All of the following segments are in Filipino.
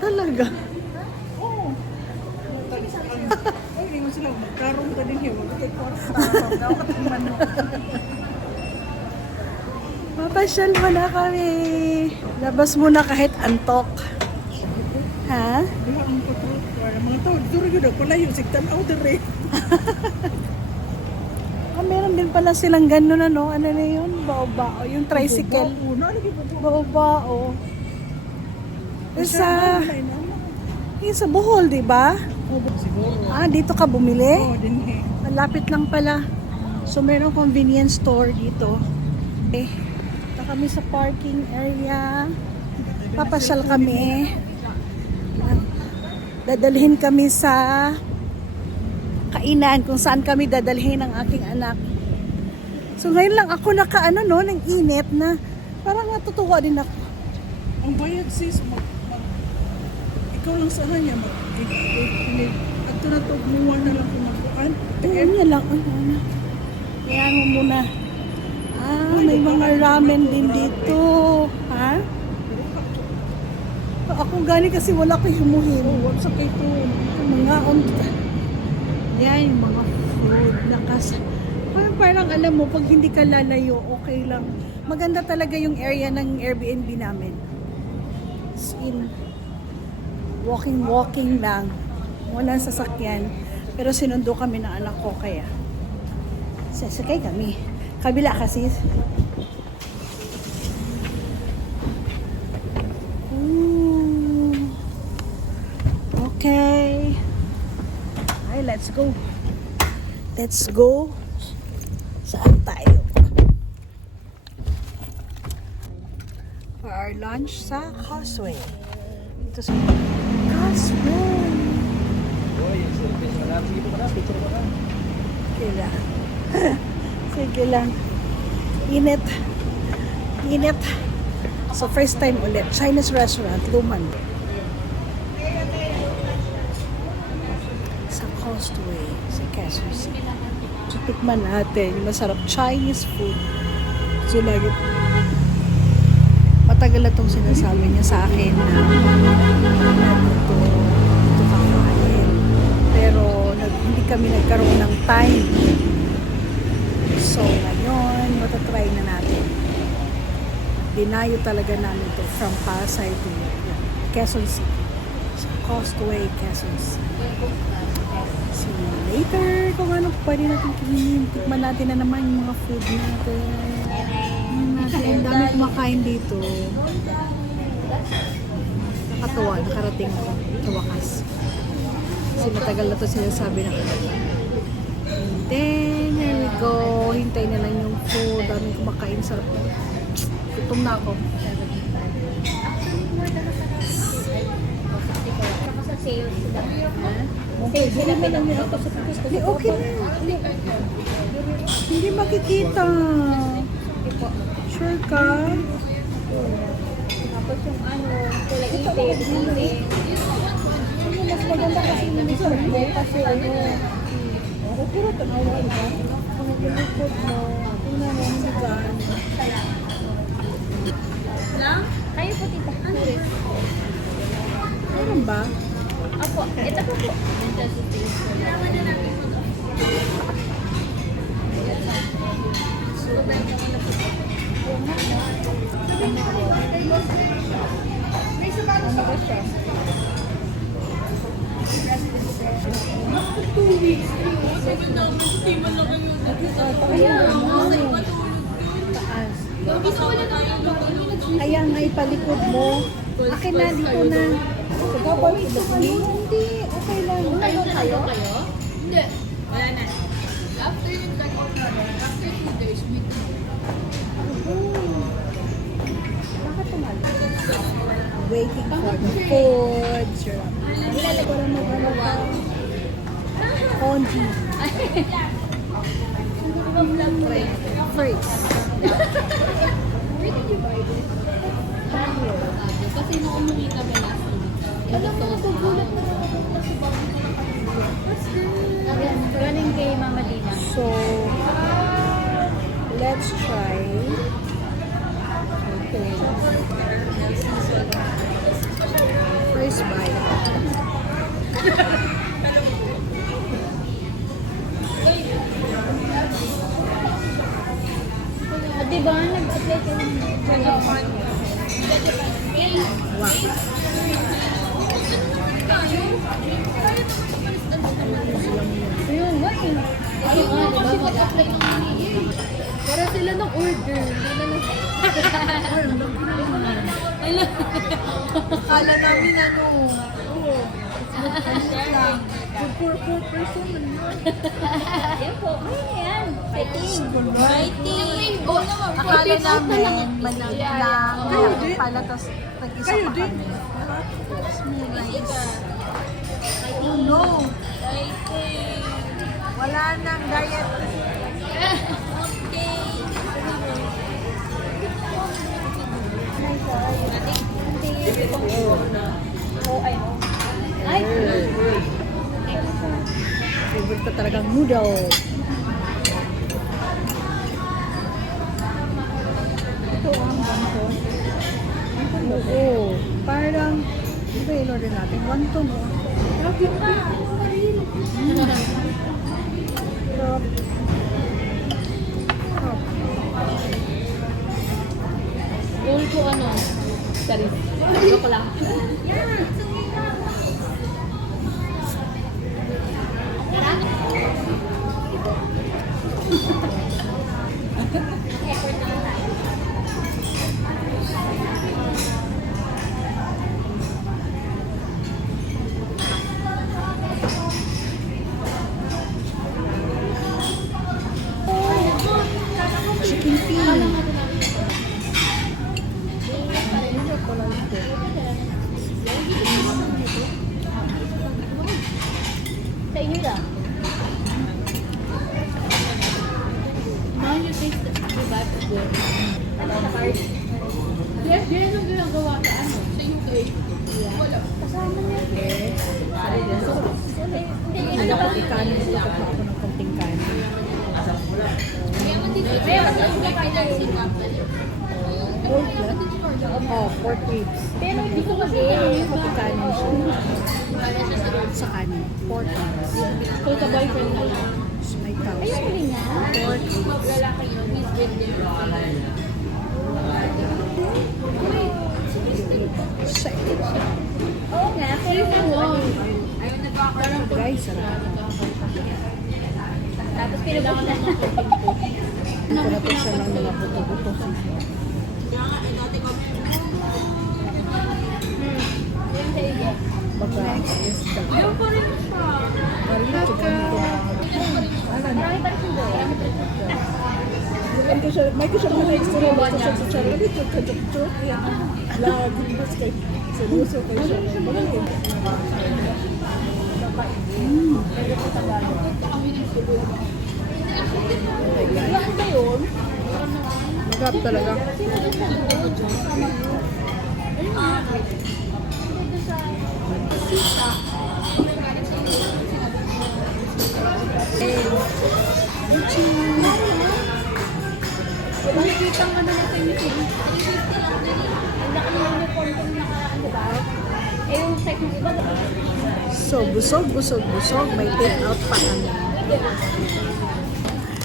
Talaga. Oo. Ay, hindi mo sila magkarong ka din yun. Papasyal muna kami. Labas muna kahit antok. Ha? Wala ang patuloy. Mga tao, duro yun ako na yung sigtan out rin. Meron din pala silang gano'n ano. Ano na yun? Bao-bao. Yung tricycle. Bao-bao. Yung sa Bohol, di ba? Siguro. Dito ka bumili? Oo, din eh. Malapit lang pala. So, merong convenience store dito. Ito kami sa parking area. Papasyal kami. Dadalhin kami sa kainan kung saan kami dadalhin ang aking anak. So, ngayon lang ako nakaano no, ng init na parang natutuwa din ako. Ang bayad sis, ikaw lang sa kanya, at ito na ito, muwa na lang kung magpuan. Ayan niya lang. Kaya mo muna. May mga ramen din dito. Ha? Ako gani kasi wala ko humuhin. What's up ito? Mga yan, yung mga food na parang alam mo, pag hindi ka lalayo, okay lang. Maganda talaga yung area ng Airbnb namin. As in, walking lang. Walang sasakyan. Pero sinundo kami ng anak ko kaya. Sasakay kami. Kabila kasi. Okay. Ay, let's go. Let's go. Saan tayo? For our lunch sa Causeway. Ito sa Causeway. Sige lang. Sige lang. Init. Init. So first time ulit. Chinese restaurant, Luman. Sa Causeway, sa Quezon City. So tikman natin yung masarap Chinese food. So lagi matagal na itong sinasabi niya sa akin na dito kakain. Pero hindi kami nagkaroon ng time. So ngayon, matatry na natin. Dinayo talaga namin ito from Pasay to Quezon City. So Causeway, Quezon City. So later, kung ano pwede natin kinin, tikman natin na naman yung mga food natin. Ang dami kumakain dito. Nakatawa, nakarating ako sa wakas. Kasi matagal na ito sinasabi na and then, here we go. Hintay na lang yung food. Daming kumakain. Sarap na. Gutom na ako. Okay, sila may lang ako sa pitas. Okay na. Hindi makikita. Sure ka? Tapos yung kulay itik, itik. Mas maganda kasi hindi sa mo kasi Ako puro tanawan ba? ang pinikod mo, tingnan mo, hindi ka. Lang? Kayo po tita. Tourist. Meron ba? Apo, ito po po. Ano ba siya? Taas. Kaya nga ipalikod mo. Akin na, dito na. Kagabal ito kami. Hindi, okay lang. Kayo? Hindi. Wala na. After yung after 2 days, we Bakit tumal? Waiting for the food. Sure. Nilalagay ko lang mag-ano ka. Congee. Freeze. Where did you buy this? Kasi nung umuwi kami last week. Alam mo, nagugulat na Galing kay Mama Dina. So, let's try. Okay. First bite. Di ba, nag-apply ka ng Wow. Ayun, nga eh. Ayun nga, kasi mag-apply ng mga year. Para sila ng order. Kala namin ano. For person man yun. Yan po. Ano yan? Fighting. Fighting. Goal naman. Akala namin maliit lang. Kayo Kaya din? pala, tapos nag-isa Kayo pa din? kami. Nice. Oh no. Fighting. Wala nang diet. Ay! Favorite ko talagang noodle. Ito ang ganito. Oo. Parang, di ba in-order natin? Wonton, oh. Sarap. Sarap. Goal ko ano? Charis. Joke lang. Chicken feet. Sa inyo lang. Now you taste the vibe is good. Yes, yan ang ginagawa sa ano? Sa UK. Wala. Kasama niya. Hindi, Ano ko ikanin ito sa ako ng konting kanin. Oh, pork ribs. Pero hindi ko kasi. Ako ikanin siya. Sa kanin. Pork ribs. So, sa boyfriend na lang. May cows. Ayun rin niya. Pork ribs. Maglalaki yun. He's been there. Oo nga. Pero mo. Ito guys, sarap. Tapos pinabot na. Ito na po siya ng mga buto-buto. Yung sa iyo. Baka, yes, Yung pa rin siya. Marami ko Marami pa rin siya. Marami pa rin siya. may ko siya mga extra basta siya sa charity to kajok-jok yan. Lagi mas kay seryoso kay siya. Magaling. Saan ba yun? Magap talaga. Nakikita nga na natin yung TV. Ang laki ng uniform kung nakaraan, di ba? Eh, yung type ng iba, So, busog. May take out pa kami.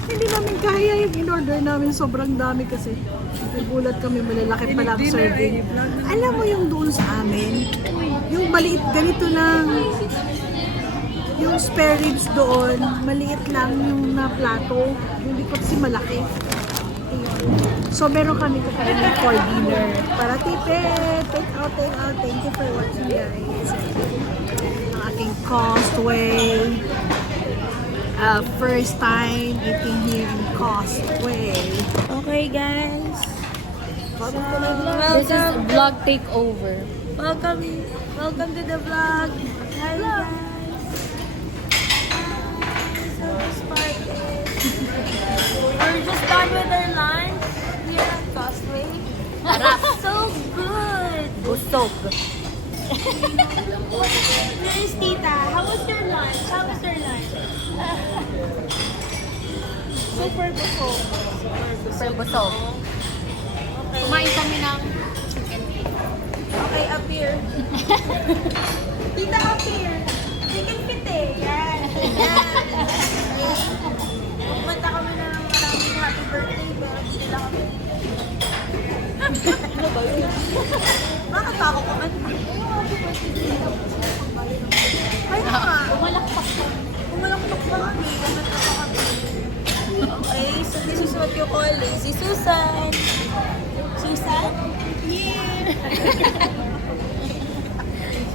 Hindi namin kaya yung in-order namin. Sobrang dami kasi. Nagulat kami, malalaki pala ang serving. Alam mo yung doon sa amin? Yung maliit, ganito lang. Yung spare ribs doon, maliit lang yung na plato. Hindi ko kasi malaki. So, meron kami kakainin for dinner. Para tipid, take out. Thank you for watching, guys. Ang aking Causeway. First time eating here in Causeway. Okay, guys. This is vlog takeover. Welcome to the vlog. Hi, guys. So, We're just done with our lunch here at Causeway. So good! busog. Where's Tita? How was your lunch? Super busog. Super busog. Okay. Kumain kami ng chicken feet. Okay, up here. Tita, up here. Chicken pite. Yan. Yan. Kumanta kami na ng maraming happy birthday, pero hindi nila kami. Ano ba yun? Bakit ako kumanta? Ay, nga. Pumalakpak ka. Pumalakpak pa kami. Kumanta pa kami. Okay, so this is what you call lazy Susan. Susan? Yeah.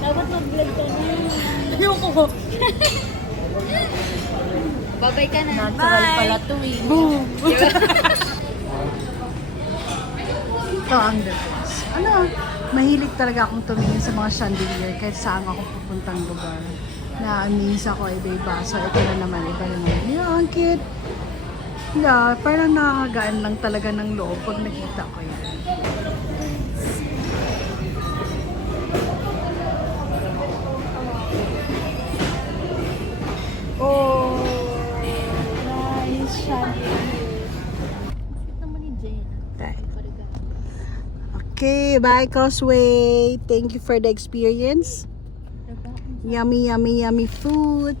Dapat mag-vlog ka na. Ayoko. Babay ka na. Natural pala to eh. Boom! Ito ang the best. Ano, mahilig talaga akong tumingin sa mga chandelier kahit saan ako pupuntang lugar. Na-amaze ako, iba-iba. So, ito na naman, iba naman. Yeah, ang cute. Yeah, parang nakakagaan lang talaga ng loob pag nakita ko yan. Oh, nice chandelier. Sweet naman ni Jenna. Okay. Pagkarga. Okay, bye Causeway. Thank you for the experience. Yummy, yummy, yummy food.